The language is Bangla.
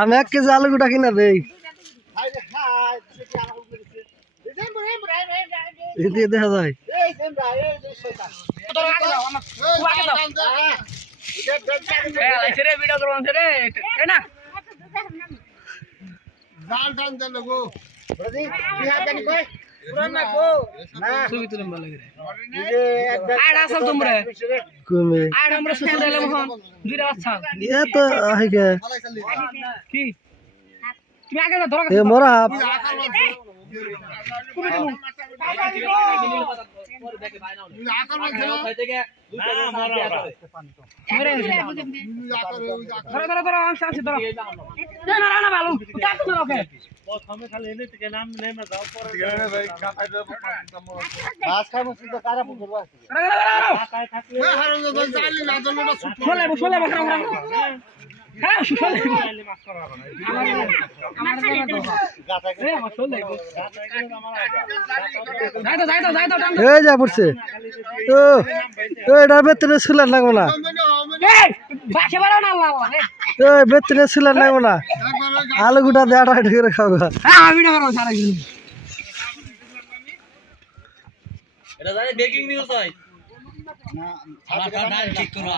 আমি 1 কেজি আলু গোটা কিনা দেই এদিকে দেখা যায় মরা যা পড়ছে তো এটার ভেতরে সিলার লাগবো না ভেতরে সিলার লাগবো না আলু গুটা দেওয়াটা ঢেকে খাবো এটা ব্রেকিং নিউজ হয় না ঠিক করো